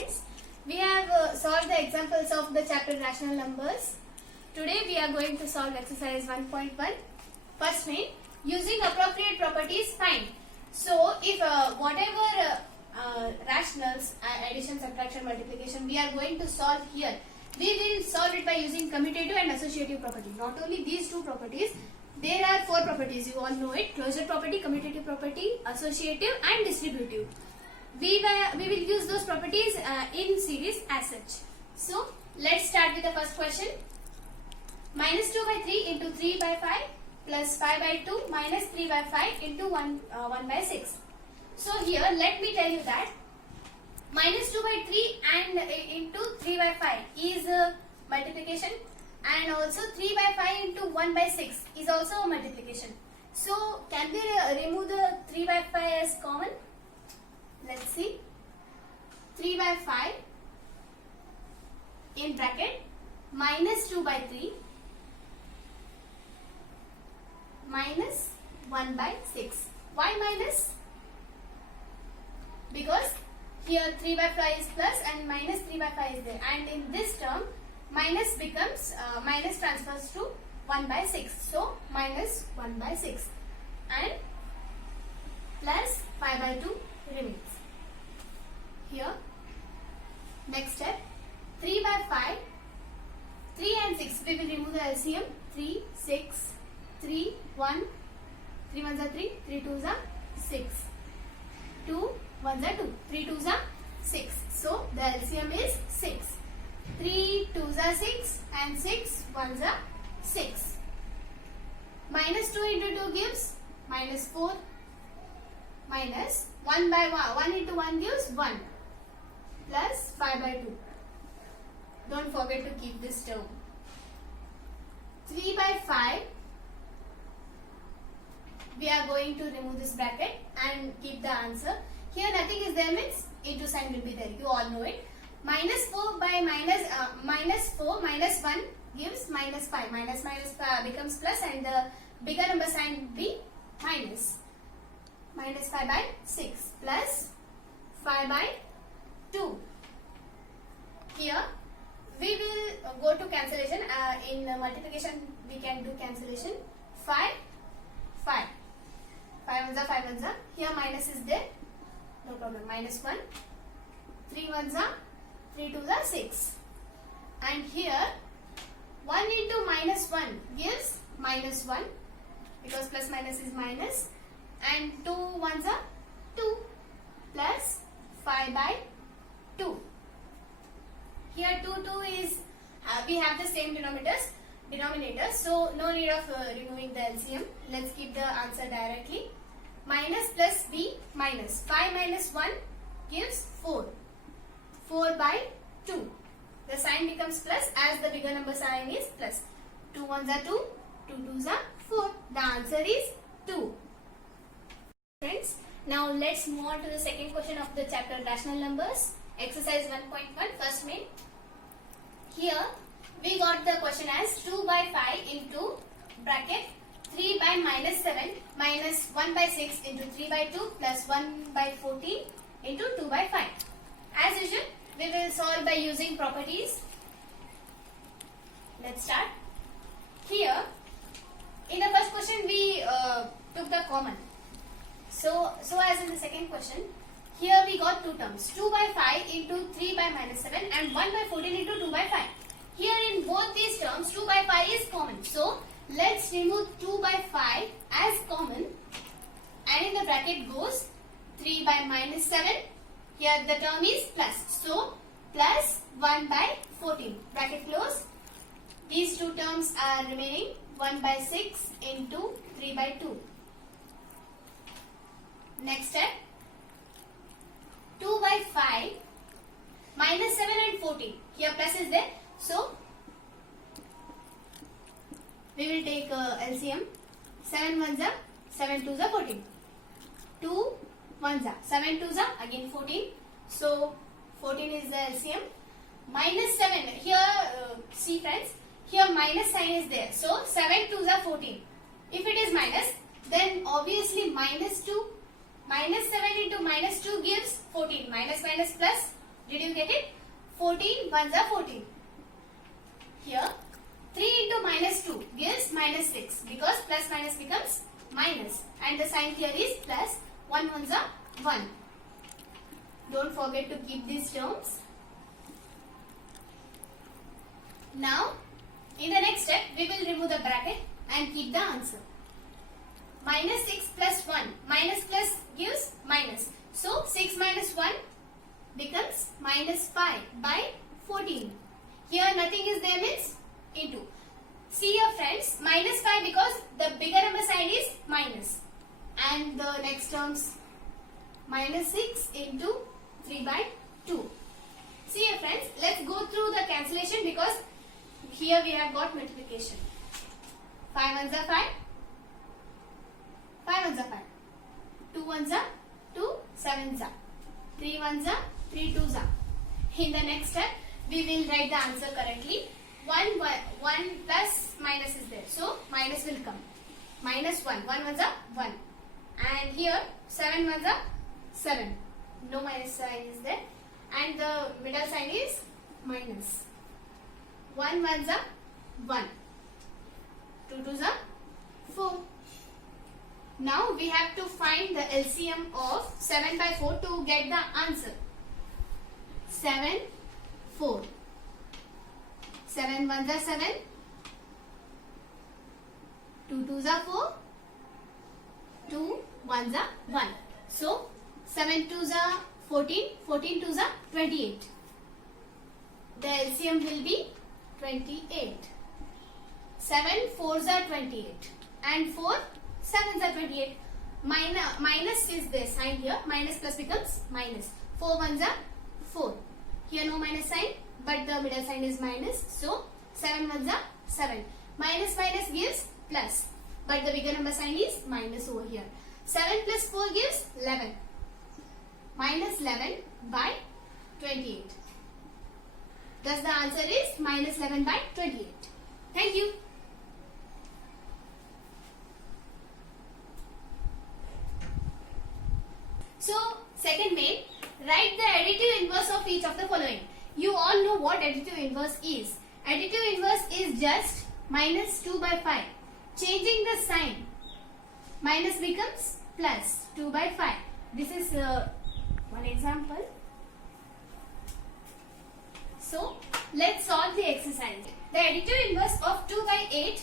friends, we have solved the examples of the chapter rational numbers. Today we are going to solve exercise 1.1. First main, using appropriate properties find. So if whatever rationals, addition, subtraction, multiplication we are going to solve here, we will solve it by using commutative and associative property. Not only these two properties, there are four properties, you all know it: closure property, commutative property, associative and distributive. We will use those properties in series as such. So let's start with the first question. Minus 2 by 3 into 3 by 5 plus 5 by 2 minus 3 by 5 into 1 by 6. So here let me tell you that minus 2 by 3 and into 3 by 5 is multiplication, and also 3 by 5 into 1 by 6 is also a multiplication. So can we remove the 3 by 5 as common? Let's see. 3 by 5 in bracket minus 2 by 3 minus 1 by 6. Why minus? Because here 3 by 5 is plus and minus 3 by 5 is there, and in this term minus becomes minus transfers to 1 by 6. So minus 1 by 6 and plus 5 by 2 remains. Here next step, 3 by 5, 3 and 6 we will remove the LCM. 3, 6, 3, 1, 3 ones are 3, 3 twos are 6, 2 ones are 2, 3 twos are 6. So the LCM is 6. 3 twos are 6 and 6 ones are 6. Minus 2 into 2 gives minus 4, minus 1 by 1 into 1 gives 1, plus 5 by 2. Don't forget to keep this term. 3 by 5, we are going to remove this bracket and keep the answer. Here nothing is there means into sign will be there. You all know it. Minus 4 by minus 4 minus 1 gives minus 5. Minus becomes plus, and the bigger number sign will be minus. Minus 5 by 6 plus 5 by 2. Here we will go to cancellation. In multiplication we can do cancellation. 5, 5. 5 ones are 5 ones are. Here minus is there. No problem. Minus 1. 3 ones are 3 twos are 6. And here 1 into minus 1 gives minus 1, because plus minus is minus, and 2 ones are 2 plus 5 by 2. Here 2 is we have the same denominators, so no need of removing the LCM. Let's keep the answer directly. Minus plus b minus 5 minus 1 gives 4. 4 by 2. The sign becomes plus as the bigger number sign is plus. 2 ones are 2, 2 twos are 4. The answer is 2. Friends, now let's move on to the second question of the chapter rational numbers. Exercise 1.1, first main. Here we got the question as 2 by 5 into bracket 3 by minus 7 minus 1 by 6 into 3 by 2 plus 1 by 14 into 2 by 5. As usual, we will solve by using properties. Let's start. Here, in the first question we took the common. So as in the second question, here we got two terms, 2 by 5 into 3 by minus 7 and 1 by 14 into 2 by 5. Here in both these terms 2 by 5 is common. So let's remove 2 by 5 as common, and in the bracket goes 3 by minus 7. Here the term is plus. So plus 1 by 14. Bracket close. These two terms are remaining, 1 by 6 into 3 by 2. Next step, 2 by 5 minus 7 and 14. Here plus is there. So we will take LCM. 7 ones are 7 twos are 14. 2 ones are 7 twos are again 14. So 14 is the LCM. Minus 7. Here see friends, here minus sign is there. So 7 twos are 14. If it is minus, then obviously minus 2. Minus 7 into minus 2 gives 14. Minus minus plus Did you get it? 14 ones are 14. Here 3 into minus 2 gives minus 6 because plus minus becomes minus, and the sign here is plus. 1 ones are 1. Don't forget to keep these terms. Now in the next step we will remove the bracket and keep the answer. Minus 6 plus 1. Minus plus gives minus. So 6 minus 1 becomes minus 5 by 14. Here nothing is there means into. See your friends, minus 5 because the bigger number sign is minus. And the next terms, minus 6 into 3 by 2. See your friends, let's go through the cancellation because here we have got multiplication. 5 ones are 5. 5 ones are 5. 2 ones are 2. 7 are. 3 ones are 3 twos are. In the next step, we will write the answer correctly. 1 plus minus is there. So, minus will come. Minus 1. 1 ones are 1. And here, 7 ones are 7. No minus sign is there. And the middle sign is minus. 1 ones are 1. 2 twos are 4. Now we have to find the LCM of 7 by 4 to get the answer. 7, 4. 7 ones are 7. 2 twos are 4. 2 ones are 1. So 7 twos are 14. 14 twos are 28. The LCM will be 28. 7 fours are 28. And 4 sevens are 28. Minus is there sign here. Minus plus becomes minus. 4 ones are 4. Here no minus sign, but the middle sign is minus. So 7 ones are 7. Minus minus gives plus, but the bigger number sign is minus over here. 7 plus 4 gives 11. Minus 11 by 28. Thus the answer is minus 11 by 28. Thank you. So, second main, write the additive inverse of each of the following. You all know what additive inverse is. Additive inverse is just minus 2 by 5. Changing the sign, minus becomes plus 2 by 5. This is one example. So, let's solve the exercise. The additive inverse of 2 by 8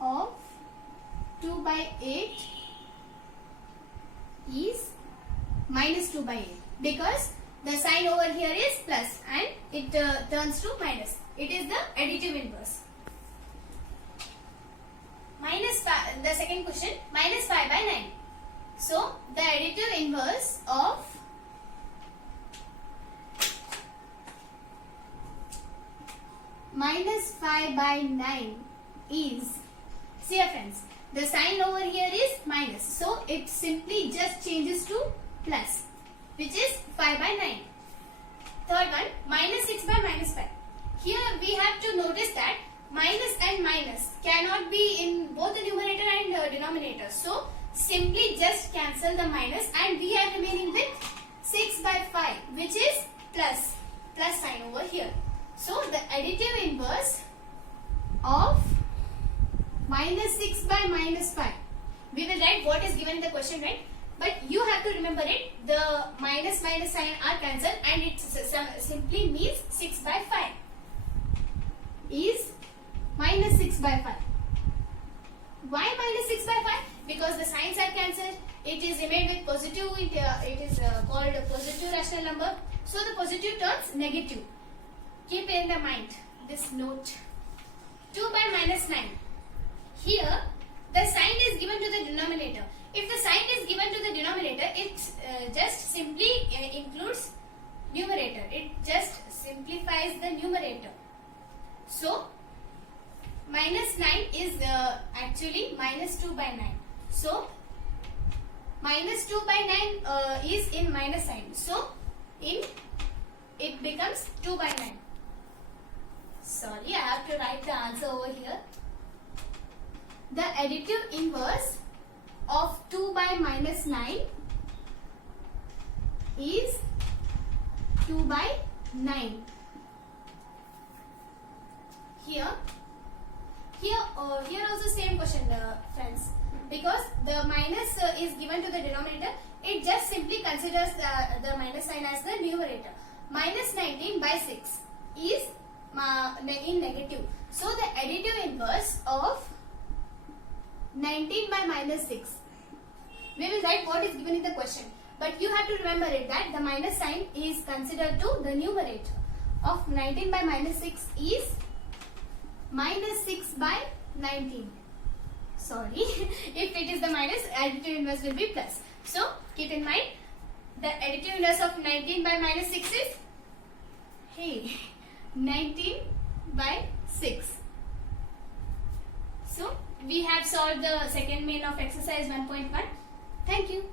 of 2 by 8 is minus 2 by 8 because the sign over here is plus and it turns to minus. It is the additive inverse. Minus 5, the second question, minus 5 by 9. So, the additive inverse of minus 5 by 9 is, see friends, the sign over here is minus. So, it simply just changes to plus, which is 5 by 9. Third one, minus 6 by minus 5. Here we have to notice that minus and minus cannot be in both the numerator and denominator. So, simply just cancel the minus and we are remaining with 6 by 5, which is plus sign over here. So, the additive inverse of minus 6 by minus 5. We will write what is given in the question, right? But you have to remember it. The minus sign are cancelled and it simply means 6 by 5 is minus 6 by 5. Why minus 6 by 5? Because the signs are cancelled. It is remained with positive. It is called a positive rational number. So the positive turns negative. Keep in the mind this note. 2 by minus 9. Here the sign is given to the denominator. If the sign is given to the denominator, it just simply includes numerator. It just simplifies the numerator. So minus 9 is actually minus 2 by 9. So minus 2 by 9 is in minus sign. So it becomes 2 by 9. Sorry, I have to write the answer over here. The additive inverse of 2 by minus 9 is 2 by 9. Here also same question, friends. Because the minus is given to the denominator, it just simply considers the minus sign as the numerator. Minus 19 by 6 is in negative. So the additive inverse of 19 by minus 6. We will write what is given in the question. But you have to remember it that the minus sign is considered to the numerator. Of 19 by minus 6 is minus 6 by 19. Sorry, if it is the minus, additive inverse will be plus. So keep in mind, the additive inverse of 19 by minus 6 is 19 by 6. So we have solved the second main of exercise 1.1. Thank you.